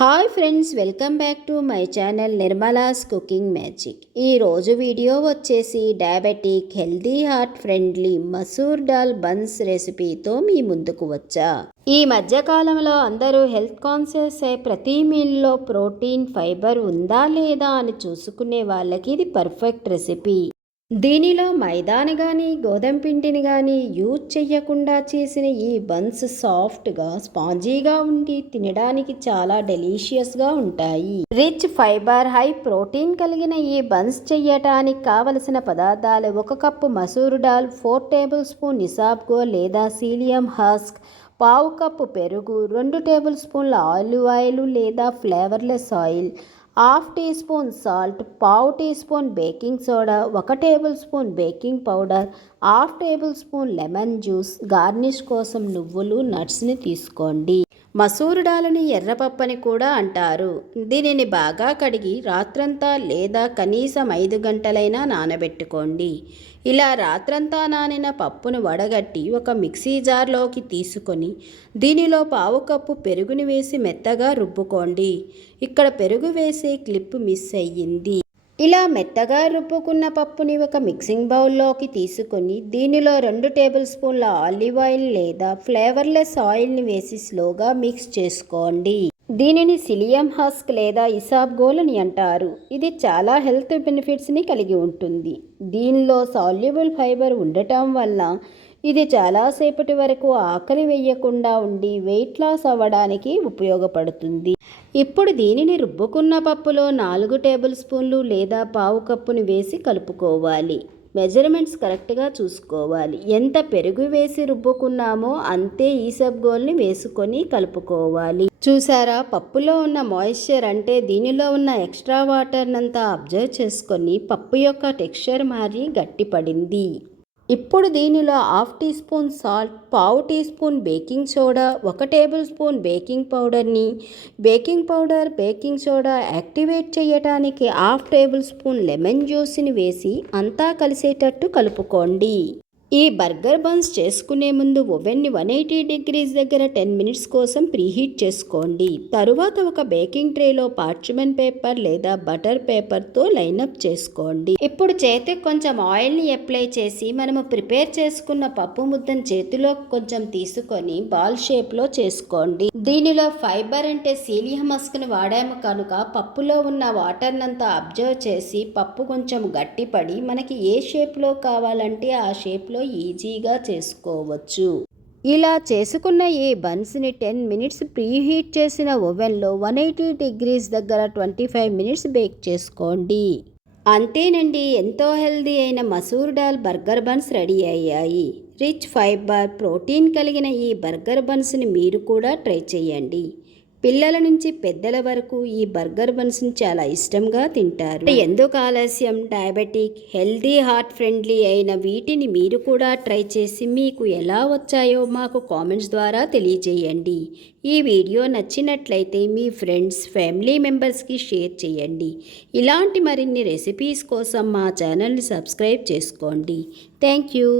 Hi friends, welcome back to my channel Nirmala's cooking magic. ఈరోజు video వచ్చేసి diabetic, healthy, heart friendly masoor dal buns రెసిపీతో మీ ముందుకు వచ్చా. ఈ మధ్యకాలంలో అందరూ హెల్త్ కాన్షియస్ అయి ప్రతి మీల్లో ప్రోటీన్, ఫైబర్ ఉందా లేదా అని చూసుకునే వాళ్ళకి ఇది పర్ఫెక్ట్ రెసిపీ. దీనిలో మైదాని కానీ గోధుమ పిండిని కానీ యూజ్ చేయకుండా చేసిన ఈ బన్స్ సాఫ్ట్గా, స్పాంజీగా ఉండి తినడానికి చాలా డెలీషియస్గా ఉంటాయి. రిచ్ ఫైబర్, హై ప్రోటీన్ కలిగిన ఈ బన్స్ చేయటానికి కావలసిన పదార్థాలు: 1 cup masoor dal, 4 table spoon isabgol లేదా సీలియం హస్క్, 1/2 కప్పు పెరుగు, 2 టేబుల్ స్పూన్ల ఆలివ్ ఆయిల్ లేదా flavourless oil, 1/2 tea spoon salt, 1/2 tea spoon baking soda, 1 table spoon baking powder, 1/2 table spoon lemon juice. Garnish కోసం నువ్వులు, నట్స్ని తీసుకోండి. మసూర్ దాల్ని ఎర్రపప్పని కూడా అంటారు. దీనిని బాగా కడిగి రాత్రంతా లేదా కనీసం 5 గంటలైనా నానబెట్టుకోండి. ఇలా రాత్రంతా నానిన పప్పును వడగట్టి ఒక మిక్సీ జార్లోకి తీసుకొని దీనిలో 1/2 కప్పు పెరుగుని వేసి మెత్తగా రుబ్బుకోండి. ఇక్కడ పెరుగు వేసే క్లిప్ మిస్ అయ్యింది. ఇలా మెత్తగా రుబ్బుకున్న పప్పుని ఒక మిక్సింగ్ బౌల్లోకి తీసుకొని దీనిలో 2 టేబుల్ స్పూన్ల ఆలివ్ ఆయిల్ లేదా ఫ్లేవర్లెస్ ఆయిల్ని వేసి స్లోగా మిక్స్ చేసుకోండి. దీనిని సిలియం హస్క్ లేదా ఇసాబ్గోలని అంటారు. ఇది చాలా హెల్త్ బెనిఫిట్స్ని కలిగి ఉంటుంది. దీనిలో సాల్యుబుల్ ఫైబర్ ఉండటం వల్ల ఇది చాలాసేపటి వరకు ఆకలి వేయకుండా ఉండి వెయిట్ లాస్ అవ్వడానికి ఉపయోగపడుతుంది. ఇప్పుడు దీనిని రుబ్బుకున్న పప్పులో 4 టేబుల్ స్పూన్లు లేదా 1/2 కప్పుని వేసి కలుపుకోవాలి. మెజర్మెంట్స్ కరెక్ట్గా చూసుకోవాలి. ఎంత పెరుగు వేసి రుబ్బుకున్నామో అంతే ఈసబ్గోల్ని వేసుకొని కలుపుకోవాలి. చూసారా, పప్పులో ఉన్న మాయిశ్చర్ అంటే దీనిలో ఉన్న ఎక్స్ట్రా వాటర్నంతా అబ్జర్వ్ చేసుకొని పప్పు యొక్క టెక్స్చర్ మారి గట్టిపడింది. ఇప్పుడు దీనిలో 1/2 tea spoon salt, 1/2 tea spoon baking soda, 1 table spoon baking పౌడర్ని, బేకింగ్ సోడా యాక్టివేట్ చేయడానికి 1/2 టేబుల్ స్పూన్ లెమన్ జ్యూస్ని వేసి అంతా కలిసేటట్టు కలుపుకోండి. ఈ బర్గర్ బన్స్ చేసుకునే ముందు ఓవెన్ని 180 డిగ్రీస్ దగ్గర 10 మినిట్స్ కోసం ప్రీహీట్ చేసుకోండి. తరువాత ఒక బేకింగ్ ట్రేలో పార్చ్మెంట్ పేపర్ లేదా బటర్ పేపర్తో లైనప్ చేసుకోండి. ఇప్పుడు చేతికి కొంచెం ఆయిల్ని అప్లై చేసి మనము ప్రిపేర్ చేసుకున్న పప్పు ముద్దను చేతిలో కొంచెం తీసుకొని బాల్ షేప్లో చేసుకోండి. దీనిలో ఫైబర్ అంటే సీలియం హస్క్ని వాడాము కనుక పప్పులో ఉన్న వాటర్నంతా అబ్జర్వ్ చేసి పప్పు కొంచెం గట్టిపడి మనకి ఏ షేప్లో కావాలంటే ఆ షేప్లో ఈజీగా చేసుకోవచ్చు. ఇలా చేసుకున్న ఈ బన్స్ని 10 మినిట్స్ ప్రీహీట్ చేసిన ఓవెన్లో 180 డిగ్రీస్ దగ్గర 25 మినిట్స్ బేక్ చేసుకోండి. అంతేనండి, ఎంతో హెల్దీ అయిన masoor dal burger buns ready అయ్యాయి. రిచ్ ఫైబర్, ప్రోటీన్ కలిగిన ఈ బర్గర్ బన్స్ని మీరు కూడా ట్రై చేయండి. పిల్లల నుంచి పెద్దల వరకు ఈ బర్గర్ బన్స్ని చాలా ఇష్టంగా తింటారు. ఎందుకు ఆలస్యం? డయాబెటిక్, హెల్దీ, హార్ట్ ఫ్రెండ్లీ అయిన వీటిని మీరు కూడా ట్రై చేసి మీకు ఎలా వచ్చాయో మాకు కామెంట్స్ ద్వారా తెలియజేయండి. ఈ వీడియో నచ్చినట్లయితే మీ ఫ్రెండ్స్, ఫ్యామిలీ మెంబర్స్కి షేర్ చేయండి. ఇలాంటి మరిన్ని రెసిపీస్ కోసం మా ఛానల్ని సబ్స్క్రైబ్ చేసుకోండి. Thank you.